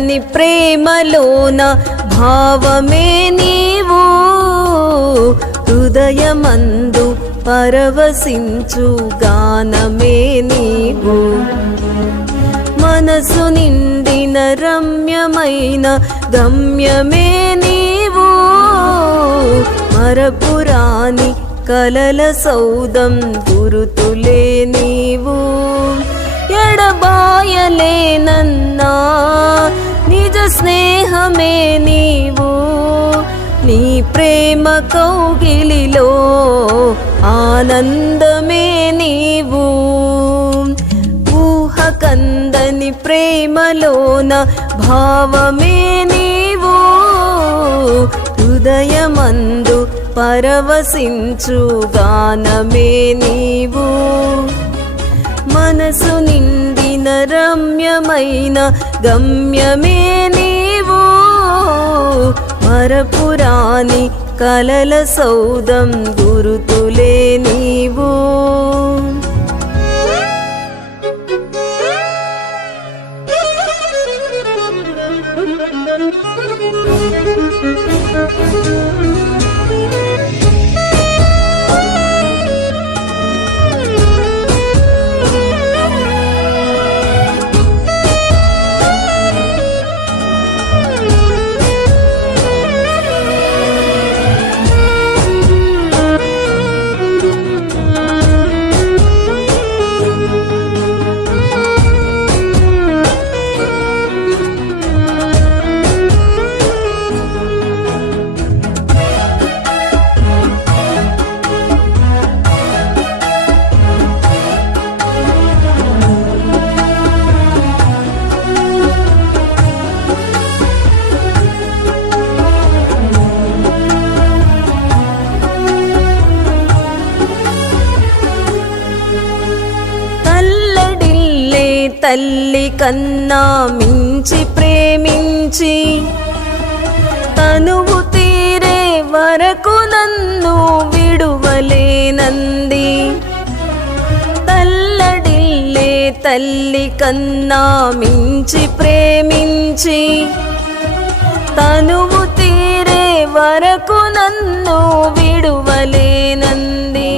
కందని ప్రేమలోన భావమే నీవు హృదయమందు పరవశించు గానమే నీవు మనసు నిండిన రమ్యమైన గమ్యమే నీవు మరపురాని కలల సౌదం గురుతులే నీవు ఎడబాయలేనన్నా నిజ స్నేహమే నీవు నీ ప్రేమ కౌగిలిలో ఆనందమే నీవు ఊహ కందని ప్రేమలోన భావమే నీవు హృదయమందు పరవశించు గానమే నీవు మనసు నిండిన రమ్యమైన గమ్యమే నీవు మరపురాని కలల సౌదం గురుతులే నీవు తల్లి కన్నా మించి ప్రేమించి తనువు తీరే వరకు నన్ను విడువలేనంది తల్లడిల్లే తల్లి కన్నా మించి ప్రేమించి తనువు తీరే వరకు నన్ను విడువలేనంది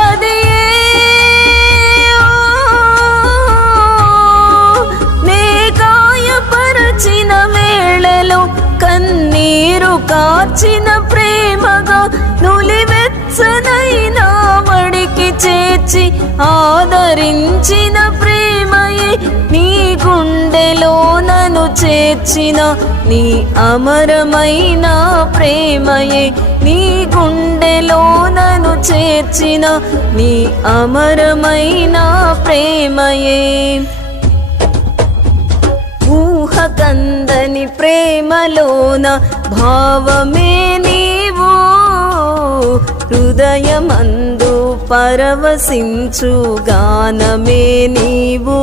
అది చిన్న వేళలో కన్నీరు కార్చిన ప్రేమగా నులివెచ్చనైనా వడికి చేర్చి ఆదరించిన ప్రేమయే నీ గుండెలో నన్ను చేర్చిన నీ అమరమైన ప్రేమయే నీ గుండెలో నన్ను చేర్చిన నీ అమరమైన ప్రేమయే ఊహ కందని ప్రేమలోన భావమే నీవు హృదయమందు పరవశించు గానమే నీవు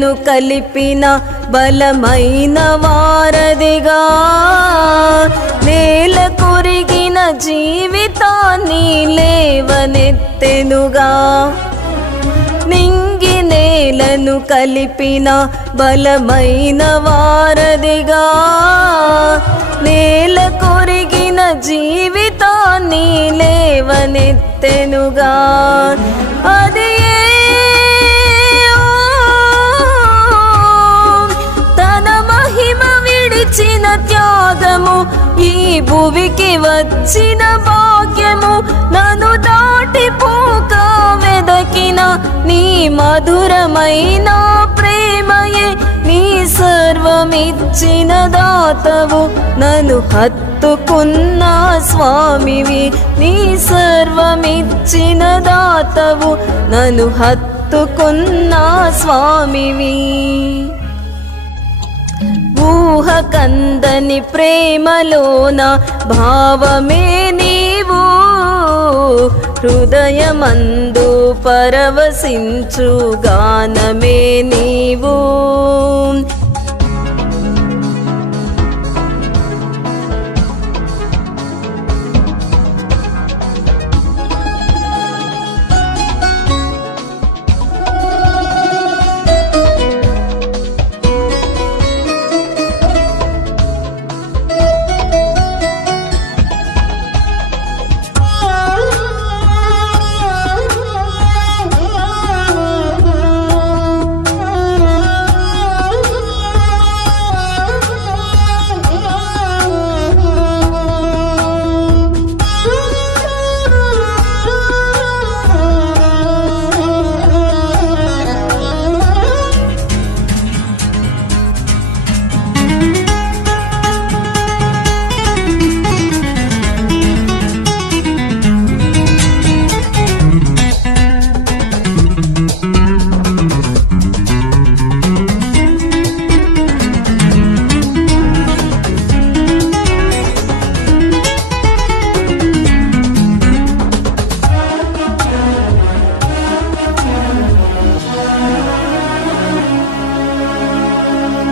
ను కలిపిన బలమైన వారధిగా నేల కొరిగిన జీవితాన్ని లేవనెత్తెనుగా నింగి నేలను కలిపిన బలమైన వారధిగా నేల కొరిగిన జీవితాన్ని లేవనెత్తెనుగా అది తన మహిమ విడిచిన త్యాగము ఈ భువికి వచ్చిన భాగ్యము నన్ను దాటిపోక వెదకిన నీ మధురమైన ప్రేమయే నీ సర్వమిచ్చిన దాతవు నన్ను హత్తుకున్న స్వామివి నీ సర్వమిచ్చిన దాతవు నన్ను హత్తుకున్న స్వామివి ఊహ కందని ప్రేమలోన భావమే నీవు హృదయమందు పరవశించు గానమే నీవు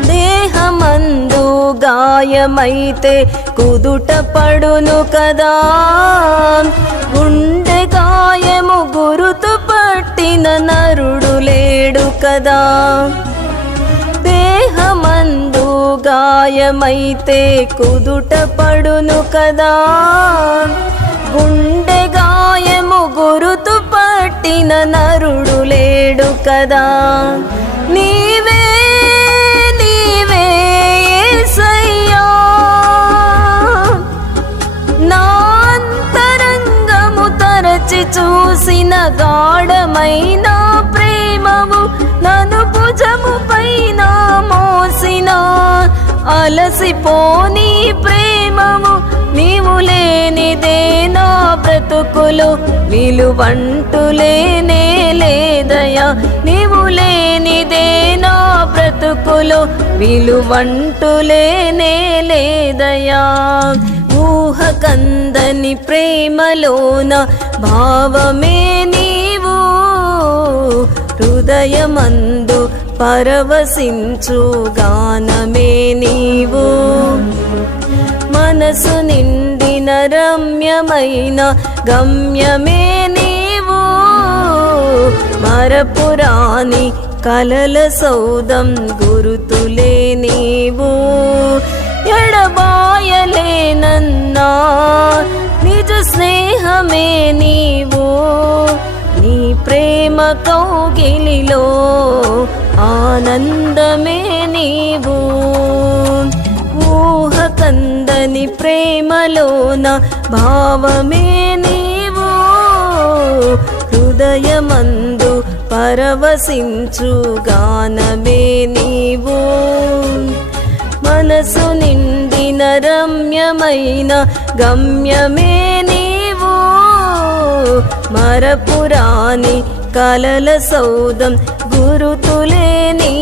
దేహమందు గాయమైతే కుదుట పడును కదా గుండె గాయము గురుతు పట్టిన నరుడు లేడు కదా దేహమందు గాయమైతే కుదుట పడును కదా గుండె గాయము గురుతు పట్టిన నరుడు లేడు కదా నీవే యేసయ్యా నా అంతరంగము తరచి చూసిన గాఢమైన ప్రేమవు నన్ను భుజము పైన మోసిన అలసిపోని ప్రేమవు నీవు లేనిదే నా బ్రతుకులు విలువంటూ లేనే లేదయా నీవు లేనిదే నా బ్రతుకులు విలువంటూ లేనే లేదయా ఊహ కందని ప్రేమలోన భావమే నీవు హృదయమందు పరవశించు గానమే నీవు మనసు నిండిన రమ్యమైన గమ్యమే నీవు మరపురాని కలల సౌదం గురుతులే నీవు ఎడబాయలేనన్నా నిజ స్నేహమే నీవు నీ ప్రేమ కౌగిలిలో ఆనందమే నీవు ఊహ కందని ప్రేమలోన భావమే నీవు హృదయమందు పరవశించు గానమే నీవు మనసు నిండిన రమ్యమైన గమ్యమే నీవు మరపురాని కలల సౌదం గురుతులే నీ